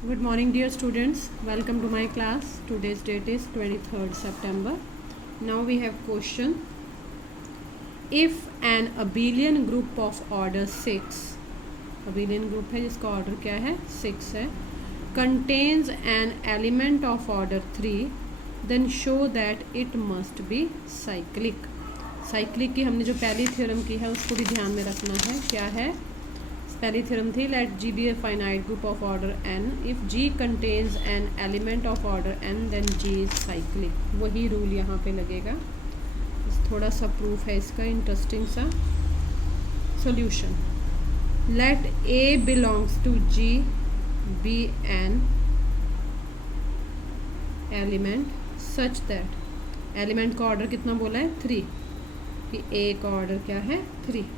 Good morning, dear students. Welcome to my class. Today's date is 23rd September. Now we have question. If an abelian group of order 6, abelian group है जिसका order क्या है 6 है, contains an element of order 3, then show that it must be cyclic. Cyclic की हमने जो पहली theorem की है उसको भी ध्यान में रखना है. क्या है? पहली थ्योरम थी let G be a finite group of order n if G contains n element of order n then G is cyclic. वही रूल यहाँ पे लगेगा. थोड़ा सा प्रूफ है इसका, इंटरेस्टिंग सा. Solution. Let a belongs to G be n element such that element का ऑर्डर कितना बोला है 3 कि ए का ऑर्डर क्या है 3.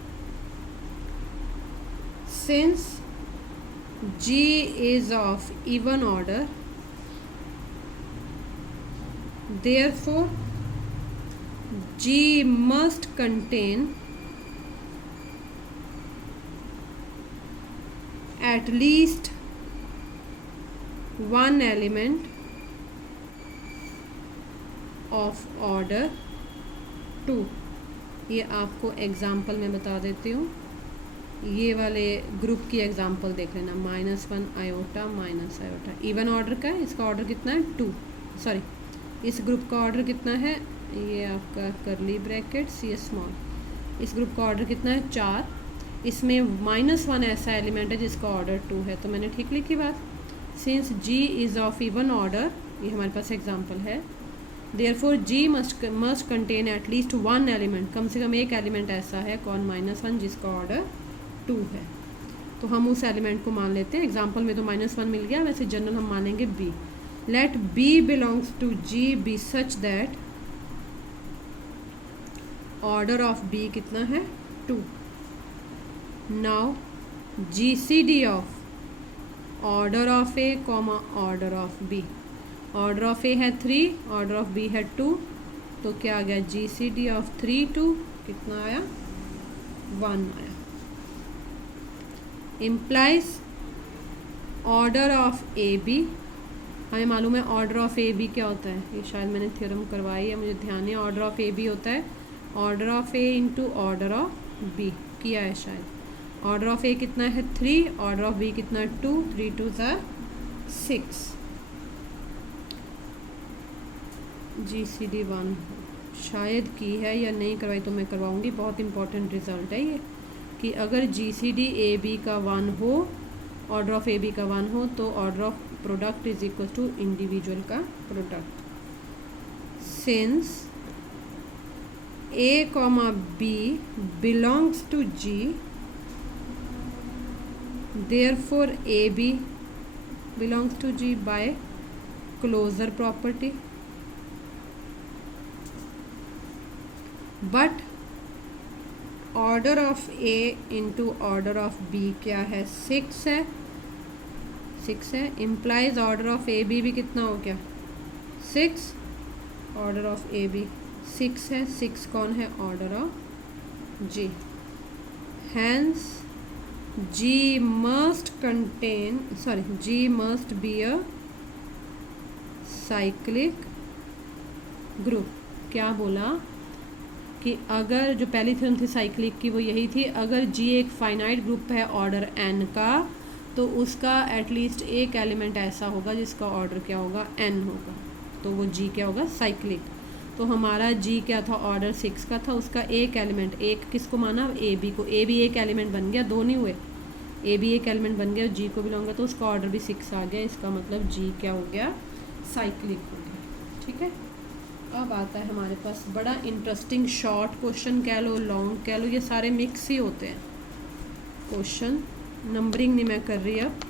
Since G is of even order, therefore G must contain at least one element of order 2. ये आपको एग्जाम्पल में बता देती हूँ. ये वाले ग्रुप की एग्जांपल देख लेना. -1 iota minus iota even order का है. इसका ऑर्डर कितना है 2. सॉरी, इस ग्रुप का ऑर्डर कितना है, ये आपका करली ब्रैकेट सी स्मॉल. इस ग्रुप का ऑर्डर कितना है 4. इसमें -1 ऐसा एलिमेंट है जिसका ऑर्डर 2 है. तो मैंने ठीक लिखी बात. Since G is of even order, ये हमारे पास एग्जाम्पल है. Therefore G must contain at least one element, कम से कम एक एलिमेंट ऐसा है कौन -1 जिसका ऑर्डर 2 है. तो हम उस एलिमेंट को मान लेते हैं. एग्जाम्पल में तो -1 मिल गया, वैसे जनरल हम मानेंगे b. Let b belongs to G b such that order of b कितना है 2. Now G C D of order of a comma order of b. Order of a है 3, ऑर्डर ऑफ बी है 2, तो क्या आ गया जी C D of 3 2 कितना आया 1 आया. Implies order of a b. हमें मालूम है ऑर्डर ऑफ ए बी क्या होता है, ये शायद मैंने थ्योरम करवाई है, मुझे ध्यान है. ऑर्डर ऑफ ए बी होता है order of a into order of b. किया है शायद. ऑर्डर ऑफ ए कितना है 3, ऑर्डर ऑफ बी कितना 2, 3 2 6. जी सी डी 1 शायद की है या नहीं करवाई तो मैं करवाऊँगी. बहुत इंपॉर्टेंट रिजल्ट है ये कि अगर जी सी डी ए बी का 1 हो, ऑर्डर ऑफ ए बी का 1 हो, तो order of product is equal to individual का product. Since a comma b belongs to G, therefore a b belongs to G by closure property. But order of a into order of b क्या है 6 है. 6 है. Implies order of a b भी कितना हो गया 6. Order of a B 6 है. 6 कौन है order of G. Hence G must contain G must be a cyclic group. क्या बोला कि अगर जो पहली थ्योरम थी साइक्लिक की वो यही थी, अगर जी एक फाइनाइट ग्रुप है ऑर्डर एन का, तो उसका एटलीस्ट एक एलिमेंट ऐसा होगा जिसका ऑर्डर क्या होगा एन होगा, तो वो जी क्या होगा साइक्लिक. तो हमारा जी क्या था ऑर्डर 6 का था, उसका एक एलिमेंट, एक किसको माना ए बी को. ए भी एक एलिमेंट बन गया, 2 नहीं हुए. ए भी एक एलिमेंट बन गया, जी को बिलोंग, तो उसका ऑर्डर भी 6 आ गया. इसका मतलब जी क्या हो गया साइक्लिक हो गया. ठीक है. अब आता है हमारे पास बड़ा इंटरेस्टिंग शॉर्ट क्वेश्चन कह लो, लॉन्ग कह लो, ये सारे मिक्स ही होते हैं क्वेश्चन. नंबरिंग नहीं मैं कर रही अब,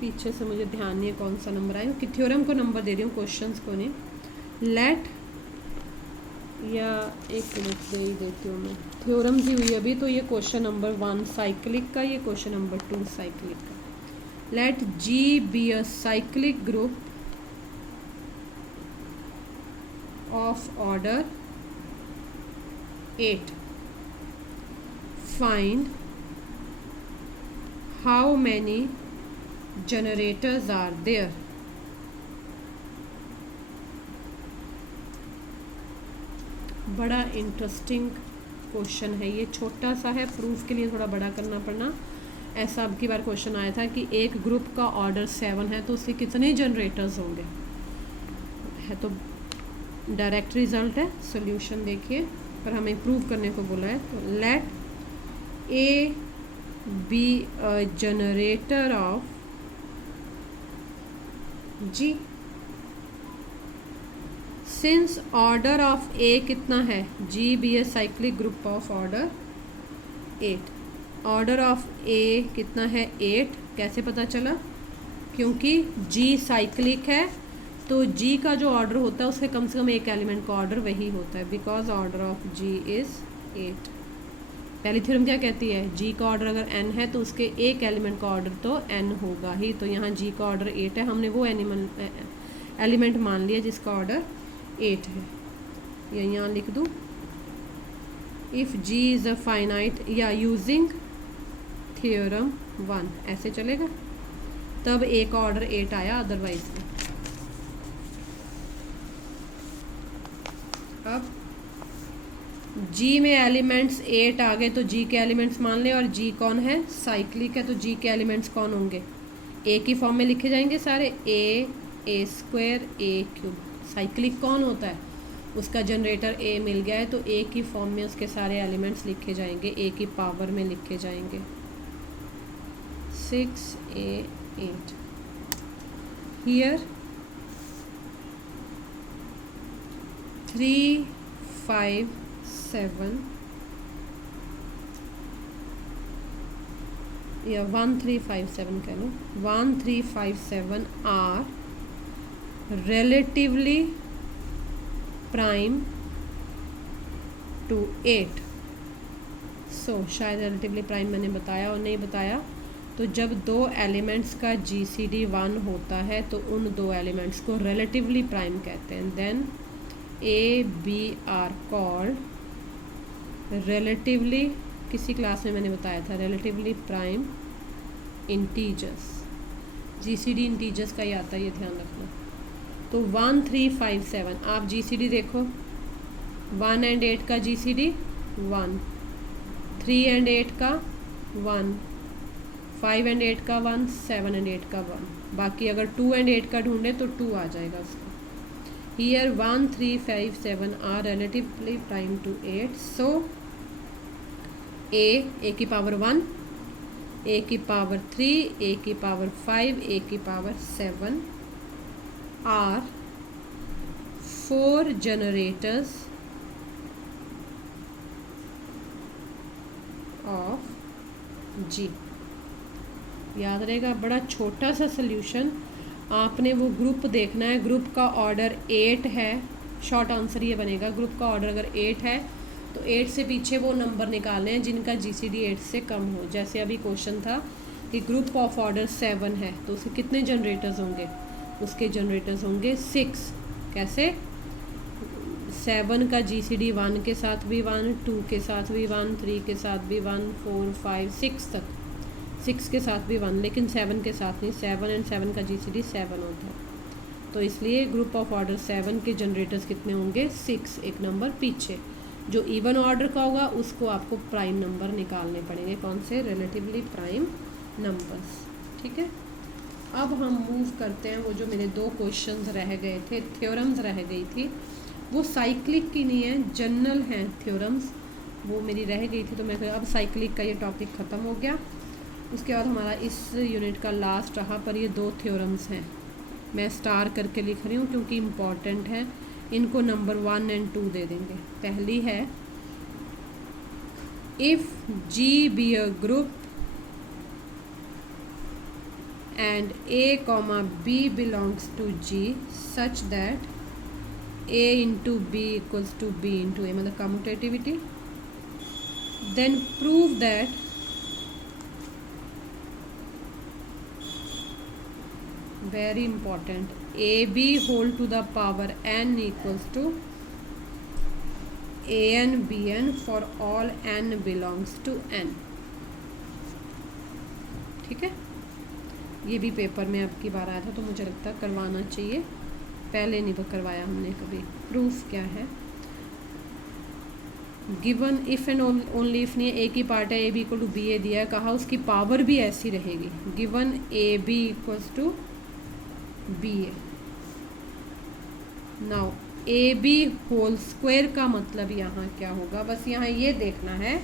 पीछे से मुझे ध्यान नहीं है कौन सा नंबर आए, कि थ्योरम को नंबर दे रही हूँ क्वेश्चंस को नहीं. लेट या एक मिनट दे ही देती हूँ मैं. थ्योरम दी हुई अभी, तो ये क्वेश्चन नंबर 1 साइक्लिक का, ये क्वेश्चन नंबर 2 साइक्लिक का. Let G be a cyclic group of order 8. Find how many generators are there? बड़ा इंटरेस्टिंग क्वेश्चन है ये, छोटा सा है, प्रूफ के लिए थोड़ा बड़ा करना पड़ना। ऐसा अब की बार क्वेश्चन आया था कि एक ग्रुप का ऑर्डर 7 है तो उसके कितने जनरेटर्स होंगे, है तो डायरेक्ट रिजल्ट है। सॉल्यूशन देखिए, पर हमें प्रूव करने को बोला है। तो let a be a generator of G, since order of a कितना है, G be a cyclic group of order 8। Order of a कितना है 8, कैसे पता चला, क्योंकि जी साइक्लिक है तो जी का जो ऑर्डर होता है उसके कम से कम एक एलिमेंट का ऑर्डर वही होता है, because order of G is 8। पहली थ्योरम क्या कहती है, जी का ऑर्डर अगर n है तो उसके एक एलिमेंट का ऑर्डर तो n होगा ही। तो यहाँ जी का ऑर्डर 8 है, हमने वो एलिमेंट मान लिया जिसका ऑर्डर 8 है। या यहाँ लिख दूँ, if g is a finite, या यूजिंग थ्योरम 1, ऐसे चलेगा, तब a का ऑर्डर 8 आया, अदरवाइज नहीं। अब G में एलिमेंट्स 8 आ गए तो G के एलिमेंट्स मान ले, और G कौन है, साइक्लिक है, तो G के एलिमेंट्स कौन होंगे, A की फॉर्म में लिखे जाएंगे सारे, a square a cube. Cyclic कौन होता है, उसका जनरेटर A मिल गया है तो A की फॉर्म में उसके सारे एलिमेंट्स लिखे जाएंगे, A की पावर में लिखे जाएंगे, 6a 8। हियर 3 5 7 या 1 3 5 7 कह लो, 1 3 5 7 आर relatively prime to 8। सो शायद relatively prime मैंने बताया और नहीं बताया। तो जब दो एलिमेंट्स का GCD 1 होता है तो उन दो एलिमेंट्स को relatively prime कहते हैं। Then A B are called relatively, किसी क्लास में मैंने बताया था, relatively prime integers। GCD integers का ही आता है, ये ध्यान रखना। तो 1 3 5 7 आप GCD देखो, 1 एंड 8 का GCD 1, 3 एंड 8 का 1, 5 एंड 8 का 1, 7 एंड 8 का 1। बाकी अगर 2 एंड 8 का ढूंढे तो 2 आ जाएगा उसका। Here 1 3 5 7 are relatively prime to 8। So a की पावर 1, a की पावर 3, a की पावर 5, a की power 7 are 4 generators of G। याद रहेगा, बड़ा छोटा सा सल्यूशन। आपने वो ग्रुप देखना है, ग्रुप का ऑर्डर 8 है, शॉर्ट आंसर ये बनेगा, ग्रुप का ऑर्डर अगर 8 है तो 8 से पीछे वो नंबर निकालने हैं जिनका GCD 8 से कम हो। जैसे अभी क्वेश्चन था कि ग्रुप ऑफ ऑर्डर 7 है तो उसके कितने जनरेटर्स होंगे, उसके जनरेटर्स होंगे 6। कैसे, 7 का GCD 1 के साथ भी 1, 2 के साथ भी 1, 3 के साथ भी 1, 4 5 6 तक, 6 के साथ भी 1, लेकिन 7 के साथ नहीं। 7 एंड 7 का GCD 7 होता है, तो इसलिए ग्रुप ऑफ ऑर्डर 7 के जनरेटर्स कितने होंगे, 6, एक नंबर पीछे। जो इवन ऑर्डर का होगा उसको आपको प्राइम नंबर निकालने पड़ेंगे, कौन से, रिलेटिवली प्राइम नंबर्स। ठीक है, अब हम मूव करते हैं, वो जो मेरे 2 क्वेश्चंस रह गए थे, थ्योरम्स रह गई थी, वो साइक्लिक की नहीं है, जनरल हैं थ्योरम्स, वो मेरी रह गई थी। तो मैं अब साइक्लिक का ये टॉपिक ख़त्म हो गया। उसके बाद हमारा इस यूनिट का लास्ट रहा, पर ये 2 थ्योरम्स हैं, मैं स्टार करके लिख रही हूँ क्योंकि इम्पॉर्टेंट है। इनको नंबर 1 एंड 2 दे देंगे। पहली है, if G be a group and A comma B belongs to G such that A into B equals to B into A, मतलब commutativity, then prove that very important, AB whole to the power n equals to an bn for all n belongs to n। ठीक है, ये भी paper में अब की बार आया था, तो मुझे लगता है करवाना चाहिए, पहले नहीं करवाया हमने कभी। प्रूफ क्या है, given if and only if नहीं है, ए की पार्ट है, a b equal to b a दिया है, कहा उसकी पावर भी ऐसी रहेगी, given a b equals to b a. Now a b whole square का मतलब यहाँ क्या होगा, बस यहाँ ये देखना है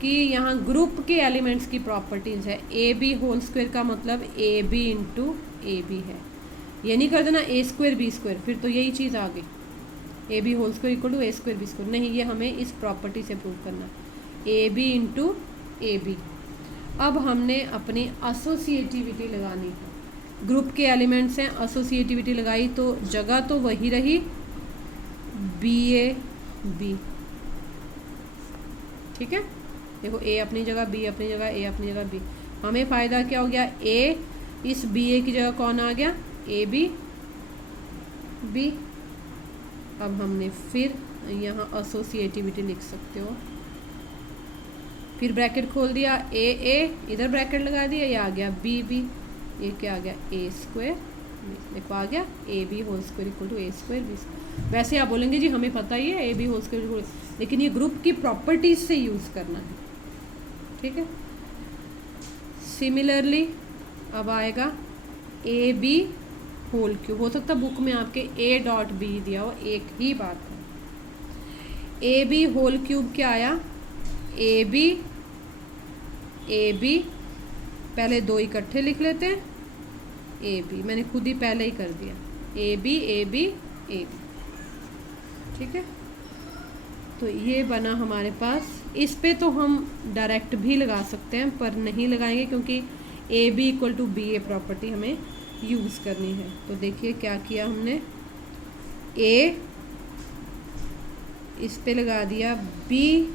कि यहाँ ग्रुप के एलिमेंट्स की प्रॉपर्टीज़ है। ए बी होल स्क्वायर का मतलब a b into a b है, ये नहीं कर देना ए स्क्वायर बी स्क्वायर, फिर तो यही चीज़ आ गई, a b whole square equal to a square b square, नहीं, ये हमें इस प्रॉपर्टी से प्रूव करना, a b into a b. अब हमने अपनी एसोसिएटिविटी लगानी है, ग्रुप के एलिमेंट्स हैं, एसोसिएटिविटी लगाई तो जगह तो वही रही, बी ए बी, ठीक है। देखो ए अपनी जगह, बी अपनी जगह, ए अपनी जगह, बी। हमें फ़ायदा क्या हो गया, ए इस बी ए की जगह कौन आ गया, ए बी बी। अब हमने फिर यहाँ एसोसिएटिविटी लिख सकते हो, फिर ब्रैकेट खोल दिया, ए इधर ब्रैकेट लगा दिया, ये आ गया बी बी, ये क्या आ गया ए स्क्वायर, देखो आ गया a b whole square equal to a square b square. वैसे आप बोलेंगे जी हमें पता ही है ए बी होल स्क्वायर, लेकिन ये ग्रुप की प्रॉपर्टीज से यूज़ करना है, ठीक है। सिमिलरली अब आएगा ए बी होल क्यूब, हो सकता बुक में आपके ए डॉट बी दिया हो, एक ही बात है। ए बी होल क्यूब क्या आया, ए बी पहले दो इकट्ठे लिख लेते हैं, ए बी मैंने खुद ही पहले ही कर दिया, a b a b a b, ठीक है। तो ये बना हमारे पास, इस पे तो हम डायरेक्ट भी लगा सकते हैं पर नहीं लगाएंगे क्योंकि a b equal to b a property हमें यूज़ करनी है। तो देखिए क्या किया हमने, ए इस पे लगा दिया b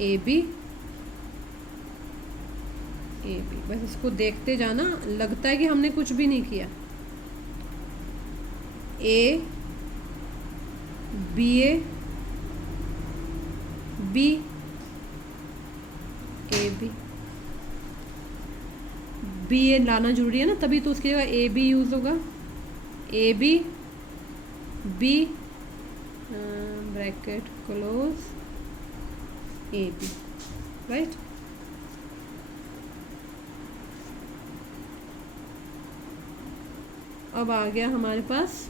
a b a b, बस इसको देखते जाना, लगता है कि हमने कुछ भी नहीं किया, a b a b a b, b a लाना जरूरी है ना, तभी तो उसकी जगह ए बी यूज़ होगा, a b b bracket close a b, right. अब आ गया हमारे पास